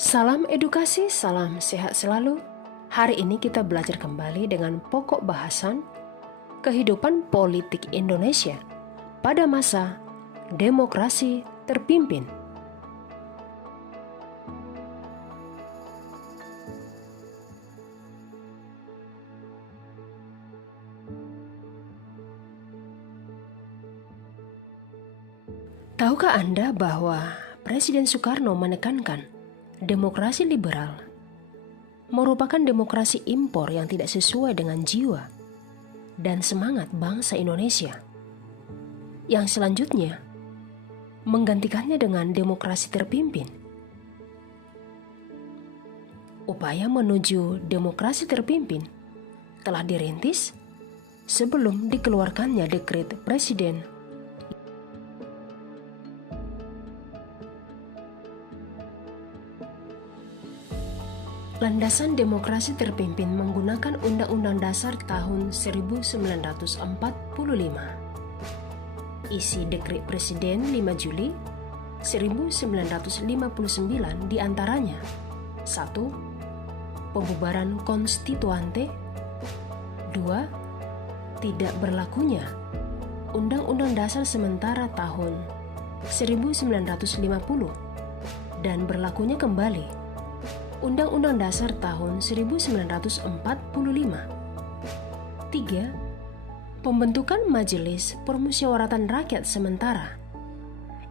Salam edukasi, salam sehat selalu. Hari ini kita belajar kembali dengan pokok bahasan kehidupan politik Indonesia pada masa demokrasi terpimpin. Tahukah Anda bahwa Presiden Soekarno menekankan demokrasi liberal merupakan demokrasi impor yang tidak sesuai dengan jiwa dan semangat bangsa Indonesia, yang selanjutnya menggantikannya dengan demokrasi terpimpin. Upaya menuju demokrasi terpimpin telah dirintis sebelum dikeluarkannya dekret Presiden. Landasan demokrasi terpimpin menggunakan Undang-Undang Dasar tahun 1945. Isi Dekret Presiden 5 Juli 1959 diantaranya: 1. Pembubaran konstituante. 2. Tidak berlakunya Undang-Undang Dasar sementara tahun 1950 dan berlakunya kembali Undang-Undang Dasar tahun 1945. 3. Pembentukan Majelis Permusyawaratan Rakyat Sementara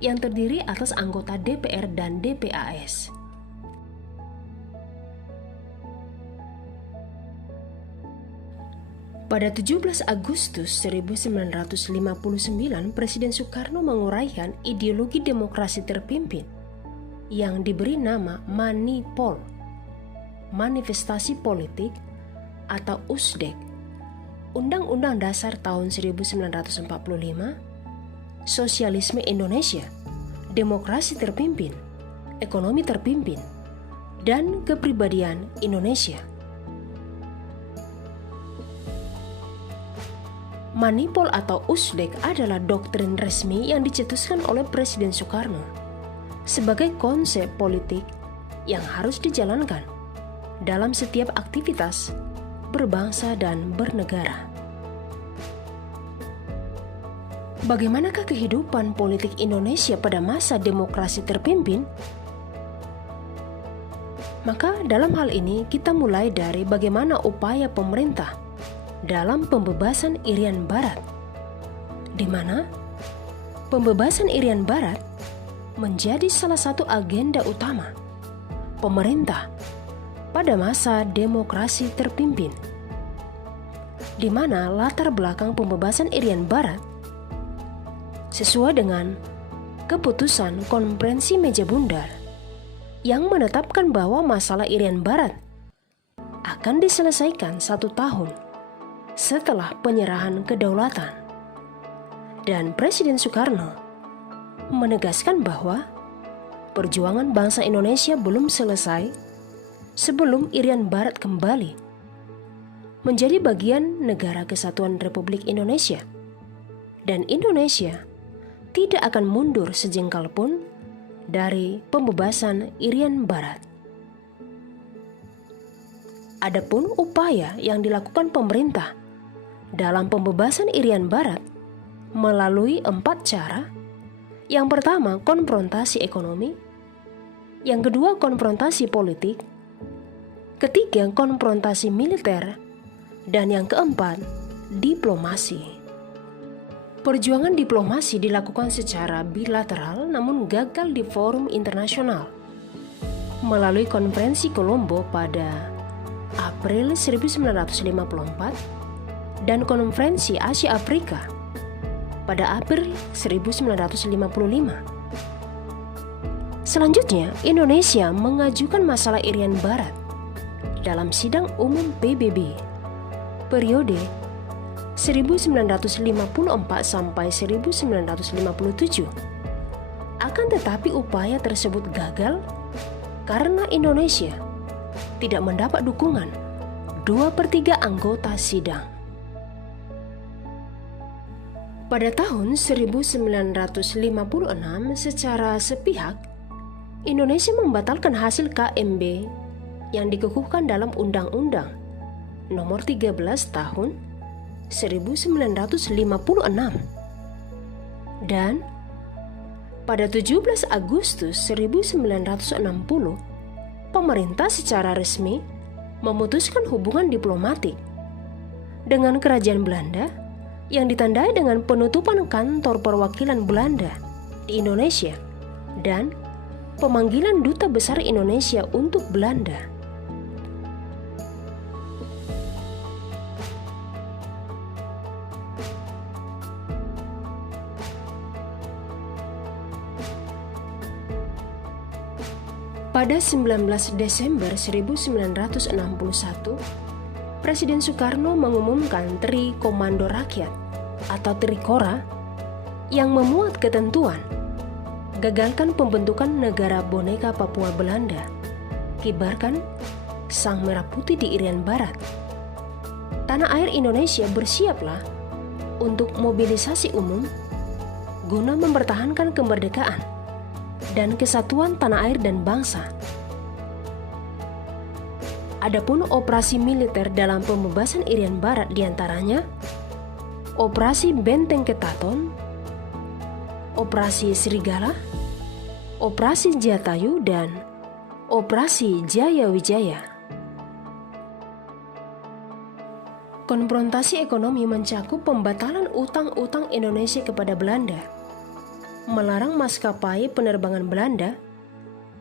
yang terdiri atas anggota DPR dan DPAS. Pada 17 Agustus 1959, Presiden Soekarno menguraikan ideologi demokrasi terpimpin yang diberi nama Manipol, Manifestasi Politik atau USDEK, Undang-Undang Dasar tahun 1945, Sosialisme Indonesia, Demokrasi Terpimpin, Ekonomi Terpimpin, dan Kepribadian Indonesia. Manipol atau USDEK adalah doktrin resmi yang dicetuskan oleh Presiden Soekarno sebagai konsep politik yang harus dijalankan dalam setiap aktivitas berbangsa dan bernegara. Bagaimanakah kehidupan politik Indonesia pada masa demokrasi terpimpin? Maka dalam hal ini kita mulai dari bagaimana upaya pemerintah dalam pembebasan Irian Barat, di mana pembebasan Irian Barat menjadi salah satu agenda utama pemerintah pada masa demokrasi terpimpin, di mana latar belakang pembebasan Irian Barat sesuai dengan keputusan Konferensi Meja Bundar yang menetapkan bahwa masalah Irian Barat akan diselesaikan 1 tahun setelah penyerahan kedaulatan. Dan Presiden Soekarno menegaskan bahwa perjuangan bangsa Indonesia belum selesai sebelum Irian Barat kembali menjadi bagian negara kesatuan Republik Indonesia, dan Indonesia tidak akan mundur sejengkal pun dari pembebasan Irian Barat. Adapun upaya yang dilakukan pemerintah dalam pembebasan Irian Barat melalui 4 cara. Yang pertama, konfrontasi ekonomi. Yang kedua, konfrontasi politik. Ketiga, konfrontasi militer. Dan yang keempat, diplomasi. Perjuangan diplomasi dilakukan secara bilateral namun gagal di forum internasional melalui Konferensi Kolombo pada April 1954 dan Konferensi Asia Afrika pada April 1955. Selanjutnya, Indonesia mengajukan masalah Irian Barat dalam sidang umum PBB periode 1954 sampai 1957. Akan tetapi upaya tersebut gagal karena Indonesia tidak mendapat dukungan 2/3 anggota sidang. Pada tahun 1956 secara sepihak Indonesia membatalkan hasil KMB yang dikukuhkan dalam Undang-Undang Nomor 13 Tahun 1956. Dan pada 17 Agustus 1960, pemerintah secara resmi memutuskan hubungan diplomatik dengan kerajaan Belanda yang ditandai dengan penutupan kantor perwakilan Belanda di Indonesia dan pemanggilan Duta Besar Indonesia untuk Belanda. Pada 19 Desember 1961, Presiden Soekarno mengumumkan Tri Komando Rakyat atau Trikora yang memuat ketentuan gagalkan pembentukan negara boneka Papua Belanda, kibarkan sang merah putih di Irian Barat. Tanah air Indonesia bersiaplah untuk mobilisasi umum guna mempertahankan kemerdekaan dan kesatuan tanah air dan bangsa. Adapun operasi militer dalam pembebasan Irian Barat diantaranya Operasi Benteng Ketaton, Operasi Serigala, Operasi Jatayu, dan Operasi Jaya Wijaya. Konfrontasi ekonomi mencakup pembatalan utang-utang Indonesia kepada Belanda, melarang maskapai penerbangan Belanda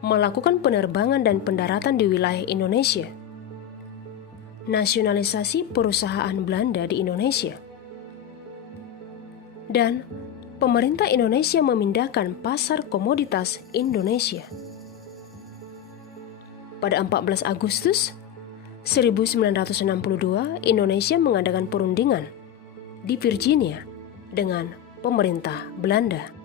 melakukan penerbangan dan pendaratan di wilayah Indonesia, nasionalisasi perusahaan Belanda di Indonesia, dan pemerintah Indonesia memindahkan pasar komoditas Indonesia. Pada 14 Agustus 1962, Indonesia mengadakan perundingan di Virginia dengan pemerintah Belanda.